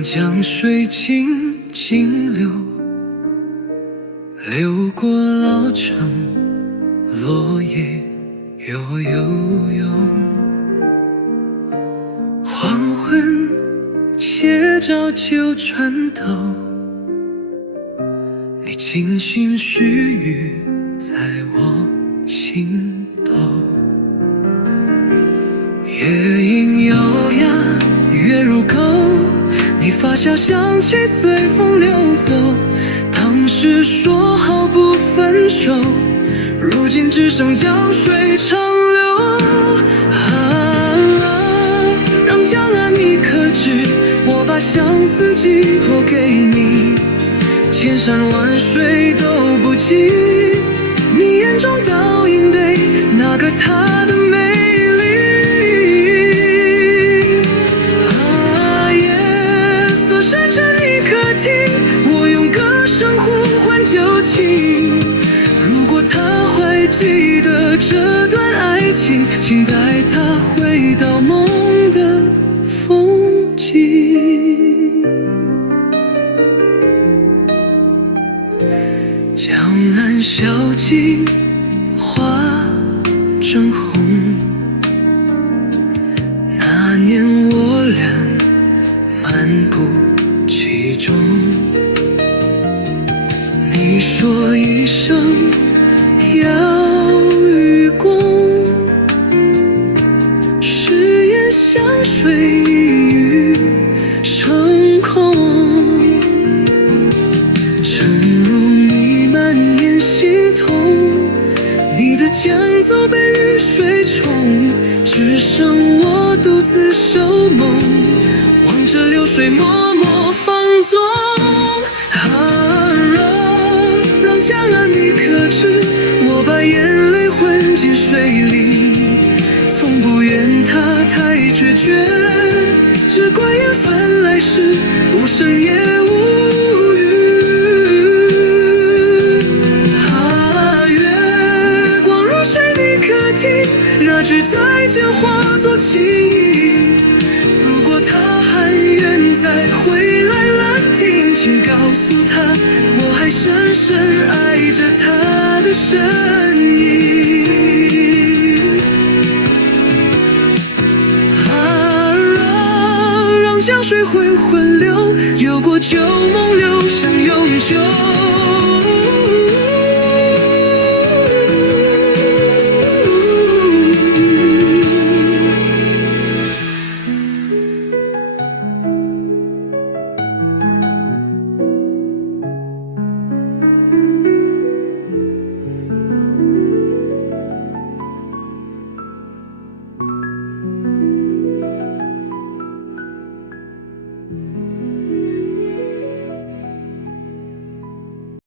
让江水静静流，流过老城，落叶悠悠悠。黄昏借照旧船头，你轻轻絮语在我心头。月影悠扬，月如钩，你发小香气随风流走。当时说好不分手，如今只剩江水长流。让江岸你可知，我把相思寄托给你，千山万水都不及你眼中倒映的那个他的美丽。夜色深沉你可听，我用歌声呼唤旧情。如果他还记得这段爱情，请带他回到梦的风景。江岸小径花正红，那年我俩漫步其中。你说一声要与共，誓言像水一语成空。沉入弥漫眼心痛，你的桨走被雨水冲，只剩我独自守梦，望着流水默默放纵。让江岸你可知，我把眼泪混进水里，从不愿它太决绝，只怪厌烦来时无声也无语。月光如水你可听，那句再见化作情意。如果他还愿再回来兰亭，请告诉他我还深深爱着他的身影。让江水缓缓流，流过旧梦，流向永久。